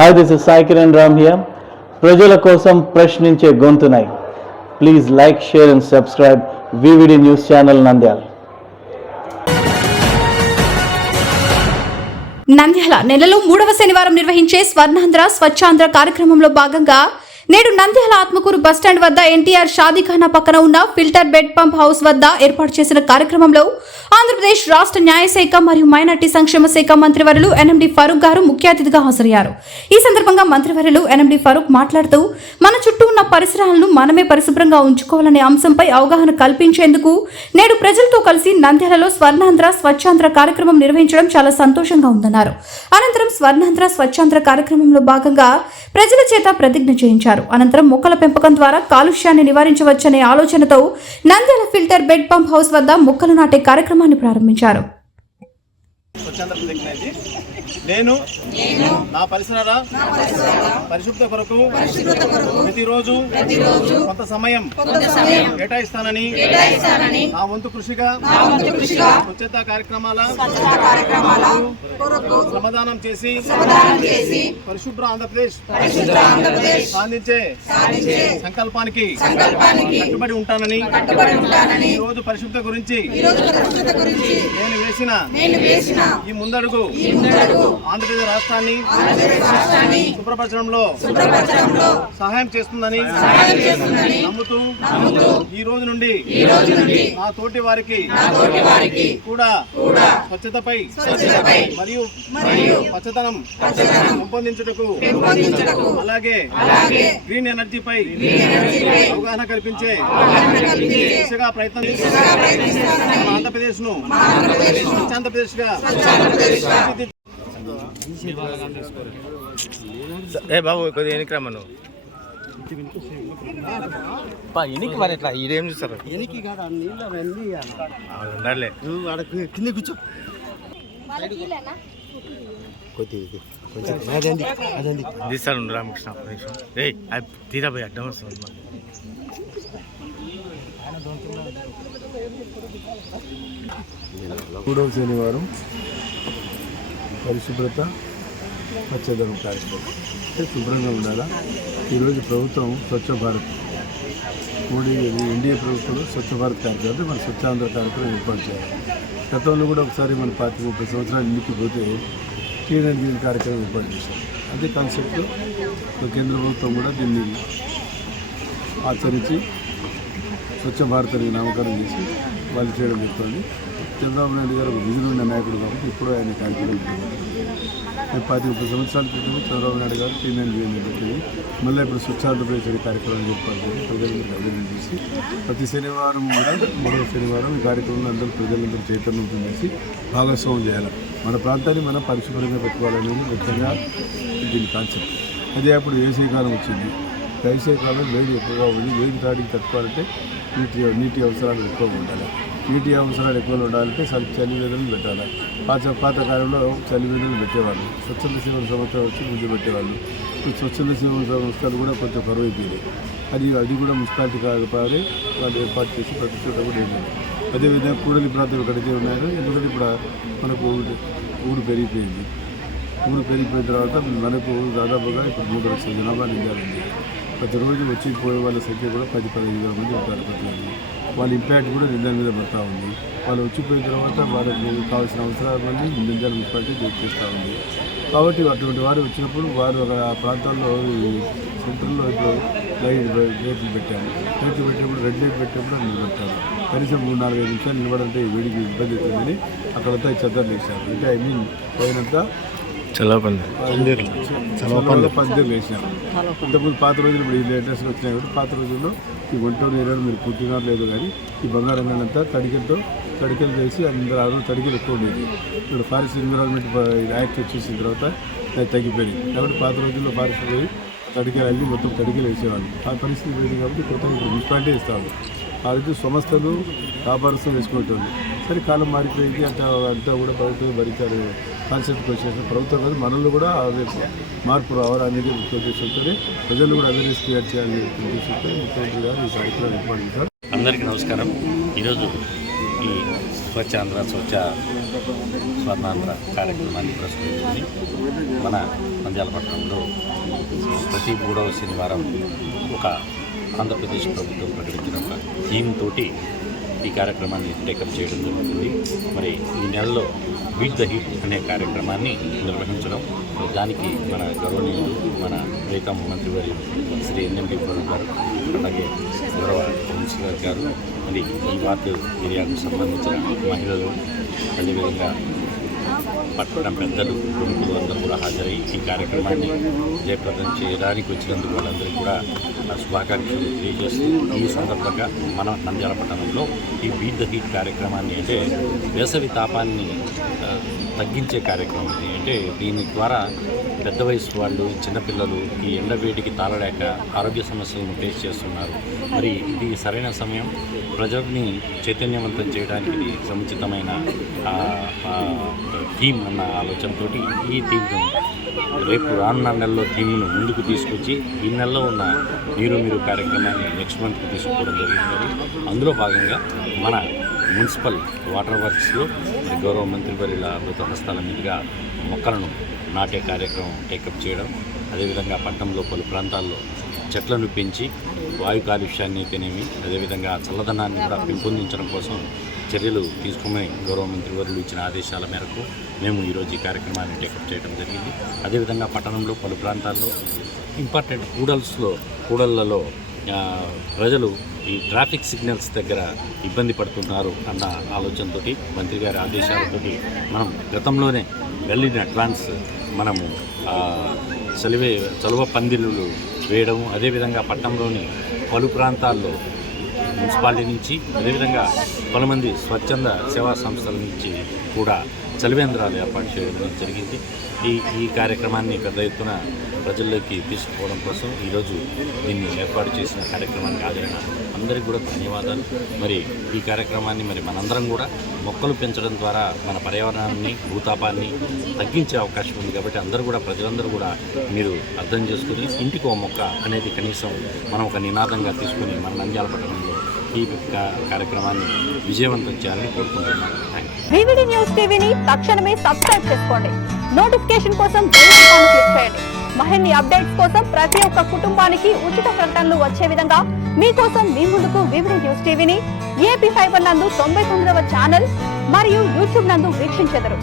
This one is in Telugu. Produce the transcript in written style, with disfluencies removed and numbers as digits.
Hi, this is Sai Kiran Ram here. ప్రజల కోసం ప్రశ్నించే గొంతునై please like, share and subscribe VVD news channel Nandyal. Nandyal నెలలో 3వ శనివారం నిర్వహించే స్వర్ణాంధ్ర స్వచ్ఛాంధ్ర కార్యక్రమంలో భాగంగా నేడు నంద్యాల ఆత్మకూరు బస్టాండ్ వద్ద ఎన్టీఆర్ షాదీఖానా పక్కన ఉన్న ఫిల్టర్ బెడ్ పంప్ హౌస్ వద్ద ఏర్పాటు చేసిన కార్యక్రమంలో ఆంధ్రప్రదేశ్ రాష్ట్ర న్యాయశాఖ మరియు మైనార్టీ సంక్షేమ శాఖ మంత్రివర్యులు ఎన్ఎండి ఫరూక్ గారు ముఖ్య అతిథిగా హాజరయ్యారు. ఈ సందర్భంగా మంత్రివర్యులు ఎన్ఎండి ఫరూక్ మాట్లాడుతూ మన చుట్టూ ఉన్న పరిసరాలను మనమే పరిశుభ్రంగా ఉంచుకోవాలనే అంశంపై అవగాహన కల్పించేందుకు నేడు ప్రజలతో కలిసి నంద్యాలలో స్వర్ణాంధ్ర స్వచ్ఛాంధ్ర కార్యక్రమం నిర్వహించడం చాలా సంతోషంగా ఉందన్నారు. అనంతరం స్వర్ణాంధ్ర స్వచ్ఛాంధ్ర కార్యక్రమంలో భాగంగా ప్రజల చేత ప్రతిజ్ఞ చేయించారు. అనంతరం మొక్కల పెంపకం ద్వారా కాలుష్యాన్ని నివారించవచ్చనే ఆలోచనతో Nandyal filter bed pump house వద్ద మొక్కలు నాటే కార్యక్రమాన్ని ప్రారంభించారు. నేను నా పరిసరాల పరిశుభ్రత కొరకు ప్రతిరోజు కొంత సమయం కేటాయిస్తానని నా వంతు కృషిగా స్వచ్ఛతా కార్యక్రమాల శ్రమదానం చేసి పరిశుభ్ర ఆంధ్రప్రదేశ్ సాధించే సంకల్పానికి కట్టుబడి ఉంటానని ఈ రోజు పరిశుభ్రత గురించి నేను వేసిన ఈ ముందడుగు ఆంధ్రప్రదేశ్ రాష్ట్రాన్ని శుభ్రపరచడంలో సహాయం చేస్తుందని నమ్ముతూ ఈ రోజు నుండి నా తోటి వారికి కూడా స్వచ్ఛతపై మరియు పచ్చదనం పెంపొందించుటకు అలాగే గ్రీన్ ఎనర్జీపై అవగాహన కల్పించే దిశగా ప్రయత్నం ఆంధ్రప్రదేశ్ ను ఆంధ్రప్రదేశ్ గా ఏ బాబు కొద్దిగా ఎనికి రమ్మను ఎనికి మరి ఎట్లా ఇదేం చూస్తారు ఎనికి కాదు నీళ్ళు అవన్నీ ఉండాలే నువ్వు ఆడ కింద కూర్చో తీస్తాను రామకృష్ణ ఏ తీరా పోయి అడ్డం వస్తుంది మూడవ శనివారం పరిశుభ్రత పచ్చదనం కార్యక్రమం అంటే శుభ్రంగా ఉండాలా. ఈరోజు ప్రభుత్వం స్వచ్ఛ భారత్ ఎన్డీఏ ప్రభుత్వం స్వచ్ఛ భారత్ కార్యక్రమం మన స్వచ్ఛాంధ్ర కార్యక్రమం ఏర్పాటు చేయాలి. గతంలో కూడా ఒకసారి మన 30 సంవత్సరాలు ఇంటికి పోతే క్లీన్ అండ్ గ్రీన్ కార్యక్రమం ఏర్పాటు చేశాం. అదే కాన్సెప్ట్ కేంద్ర ప్రభుత్వం కూడా దీన్ని ఆచరించి స్వచ్ఛ భారత్ అని నామకరణం చేసి వాళ్ళు చేయడం చెప్తుంది. చంద్రబాబు నాయుడు గారు ఒక విజన్ ఉన్న నాయకుడు కాబట్టి ఇప్పుడు ఆయన కార్యక్రమం 30 సంవత్సరాల క్రితం చంద్రబాబు నాయుడు గారు క్లీన్ అండ్ గ్రీన్ పెట్టి మళ్ళీ ఇప్పుడు స్వచ్ఛ ఆంధ్రప్రదేశ్ అనే కార్యక్రమం ఏర్పాటు చేసి ప్రజలందరూ అభివృద్ధి చేసి ప్రతి శనివారం కూడా 3వ శనివారం ఈ కార్యక్రమంలో అందరూ ప్రజలందరూ చైతన్యం చేసి భాగస్వామ్యం చేయాలి. మన ప్రాంతాన్ని మనం పరిశుభ్రంగా పెట్టుకోవాలనేది ముఖ్యంగా దీని కాన్సెప్ట్. అదే అప్పుడు వేసవికాలం వచ్చింది. వేసవికాలం వేడి ఎక్కువగా ఉంది. వేడి దాడికి తట్టుకోవాలంటే నీటి అవసరాలు ఎక్కువగా ఉండాలి. నీటి అవసరాలు ఎక్కువగా ఉండాలంటే చలి వేదనలు పెట్టాలి. పాతకాలంలో చలి వేదనలు పెట్టేవాళ్ళు. స్వచ్ఛంద సేవల సంస్థ వచ్చి ముందు పెట్టేవాళ్ళు. ఇప్పుడు స్వచ్ఛంద సేవల సంస్థలు కూడా కొంచెం కరువైపోయినాయి. అది కూడా మున్సిపాలిటీ కాకపోతే వాళ్ళు ఏర్పాటు చేసి ప్రతి చోట కూడా ఏమైంది. అదేవిధంగా కూడలి ప్రాంతాలు ఎక్కడైతే ఉన్నాయో ఎందుకంటే ఇప్పుడు మనకు ఊరు పెరిగిపోయింది. ఊరు పెరిగిపోయిన తర్వాత మనకు దాదాపుగా ఇప్పుడు 3 లక్షల జనాభా నిండాలండి. ప్రతిరోజు వచ్చి పోయే వాళ్ళ సంఖ్య కూడా 10-15 వేల మంది ఉంటారు. ప్రతిరోజు వాళ్ళ ఇంపాక్ట్ కూడా నిందాల మీద పడతా ఉంది. వాళ్ళు వచ్చిపోయిన తర్వాత వాళ్ళకి కావాల్సిన అవసరాలన్నీ నిందాల మున్సిపాలిటీ చేస్తూ ఉంది. కాబట్టి అటువంటి వారు వచ్చినప్పుడు వారు ఆ ప్రాంతాల్లో సెంటర్లో ఇప్పుడు రేట్లు పెట్టారు. రేట్లు పెట్టినప్పుడు రెడ్ లైట్ పెట్టినప్పుడు అది నిలబెట్టారు. కనీసం 3-4-5 నిమిషాలు నిలబడంటే వేడికి ఇబ్బంది అవుతుందని అక్కడంతా చెద్దర్లు వేశారు. అంటే పోయినంత పందిర్లు వేసినారు. ఇంతకుముందు పాత రోజులు ఇప్పుడు ఈ లేటెస్ట్గా వచ్చినాయి కాబట్టి పాత రోజుల్లో ఈ వంటోని ఏరియాలో మీరు పుట్టినారు లేదు కానీ ఈ బంగారం అంతా తడికలు వేసి అందరూ ఆ రోజు తడికలు ఎక్కువ ఉండేది. ఇప్పుడు ఫారెస్ట్ ఎన్విరాన్మెంట్ యాక్ట్ వచ్చేసిన తర్వాత అది తగ్గిపోయింది. కాబట్టి పాత రోజుల్లో ఫారెస్ట్ పోయి తడికలు అల్లి మొత్తం తడికలు వేసేవాళ్ళు. ఆ పరిస్థితి పోయింది కాబట్టి కొత్తగా ఇప్పుడు మున్సిపాలిటీ ఇస్తాము. ఆ రోజు సంస్థలు వ్యాపారస్తులు వేసుకుంటుంది. సరే కాలం మారిపోయింది. అంతా కూడా ప్రభుత్వం భరించారు. కాన్సెప్ట్కి వచ్చేసి ప్రభుత్వం కాదు మనల్ని కూడా మార్పు రావాలనేది ఉద్దేశంతో ప్రజలు కూడా అవేర్నెస్ క్రియేట్ చేయాలనే ఉద్దేశంతో ముఖ్యమంత్రి గారు ఈ కార్యక్రమం ఏర్పాటు చేశారు. అందరికీ నమస్కారం. ఈరోజు ఈ స్వచ్ఛాంధ్ర స్వర్ణాంధ్ర కార్యక్రమాన్ని ప్రస్తుతం మన నంద్యాల పట్టణంలో ప్రతి 3వ శనివారం ఒక ఆంధ్రప్రదేశ్ ప్రభుత్వం ప్రకటించిన ఒక థీమ్ తోటి ఈ కార్యక్రమాన్ని టేకప్ చేయడం జరుగుతుంది. మరి ఈ నెలలో బీట్ ద హీట్ అనే కార్యక్రమాన్ని నిర్వహించడం, దానికి మన గౌరవనీయులు మన ప్రీతం మంత్రివర్యులు శ్రీ ఎన్ఎండి ఫరూక్ గారు, అలాగే గౌరవ కౌన్సిలర్ గారు, మరి ఈ వార్డు ఏరియాకు సంబంధించిన మహిళలు, అదేవిధంగా పట్టణం పెద్దలు, ప్రముఖులు అందరూ కూడా హాజరై ఈ కార్యక్రమాన్ని జయప్రదం చేయడానికి వచ్చినందుకు వాళ్ళందరికీ కూడా శుభాకాంక్షలు తెలియజేస్తూ, ఈ సందర్భంగా మన నంద్యాల పట్టణంలో ఈ బీట్ ద హీట్ కార్యక్రమాన్ని అంటే వేసవి తాపాన్ని తగ్గించే కార్యక్రమం ఇది. అంటే దీని ద్వారా పెద్ద వయసు వాళ్ళు, చిన్నపిల్లలు ఈ ఎండవేడికి తాళలేక ఆరోగ్య సమస్యలను ఫేస్ చేస్తున్నారు. మరి ఇది సరైన సమయం, ప్రజల్ని చైతన్యవంతం చేయడానికి ఇది సముచితమైన థీమ్ అన్న ఆలోచనతో ఈ థీమ్ను రేపు రానున్న నెలలో థీమ్ను ముందుకు తీసుకొచ్చి ఈ నెలలో ఉన్న మీరు కార్యక్రమాన్ని నెక్స్ట్ మంత్కి తీసుకోవడం జరుగుతుంది. అందులో భాగంగా మన మున్సిపల్ వాటర్ వర్క్స్లో గౌరవ మంత్రివర్యుల అమృత హస్తాల మీదుగా మొక్కలను నాటే కార్యక్రమం టేకప్ చేయడం, అదేవిధంగా పట్టణంలో పలు ప్రాంతాల్లో చెట్లను పెంచి వాయు కాలుష్యాన్ని అయితేనేమి, అదేవిధంగా చల్లదనాన్ని కూడా పెంపొందించడం కోసం చర్యలు తీసుకోమని గౌరవ మంత్రివర్యులు ఇచ్చిన ఆదేశాల మేరకు మేము ఈరోజు ఈ కార్యక్రమాన్ని టేకప్ చేయడం జరిగింది. అదేవిధంగా పట్టణంలో పలు ప్రాంతాల్లో ఇంపార్టెంట్ కూడళ్లలో ప్రజలు ఈ ట్రాఫిక్ సిగ్నల్స్ దగ్గర ఇబ్బంది పడుతున్నారు అన్న ఆలోచనతో మంత్రి గారి ఆదేశాలతోటి మనం గతంలోనే వెల్ ఇన్ అడ్వాన్స్ మనము చలువ పందిళ్ళు వేయడము, అదేవిధంగా పట్టణంలోని పలు ప్రాంతాల్లో మున్సిపాలిటీ నుంచి, అదేవిధంగా కొంతమంది స్వచ్ఛంద సేవా సంస్థల నుంచి కూడా చలివేంద్రాలు ఏర్పాటు చేయడం జరిగింది. ఈ కార్యక్రమాన్ని పెద్ద ఎత్తున ప్రజల్లోకి తీసుకుపోవడం కోసం ఈరోజు దీన్ని ఏర్పాటు చేసిన కార్యక్రమానికి హాజరైన అందరికీ కూడా ధన్యవాదాలు. మరి ఈ కార్యక్రమాన్ని మనందరం కూడా మొక్కలు పెంచడం ద్వారా మన పర్యావరణాన్ని, భూతాపాన్ని తగ్గించే అవకాశం ఉంది. కాబట్టి అందరూ కూడా, ప్రజలందరూ కూడా మీరు అర్థం చేసుకుని ఇంటికి ఒక మొక్క అనేది కనీసం మనం ఒక నినాదంగా తీసుకుని మన నంద్యాల పట్టణంలో ఈ కార్యక్రమాన్ని విజయవంతం చేయాలని కోరుకుంటున్నాను. వివిడి న్యూస్ టీవీని తక్షణమే సబ్స్క్రైబ్ చేసుకోండి. నోటిఫికేషన్ కోసం బెల్ ఐకాన్ క్లిక్ చేయండి. మరిన్ని అప్డేట్స్ కోసం ప్రతి ఒక్క కుటుంబానికి ఉచిత ప్రకటనలు వచ్చే విధంగా మీకోసం మీ ముందుకు వివిడి న్యూస్ టీవీని AP ఫైబర్ నందు 99వ ఛానల్ మరియు యూట్యూబ్ నందు వీక్షించెదరు.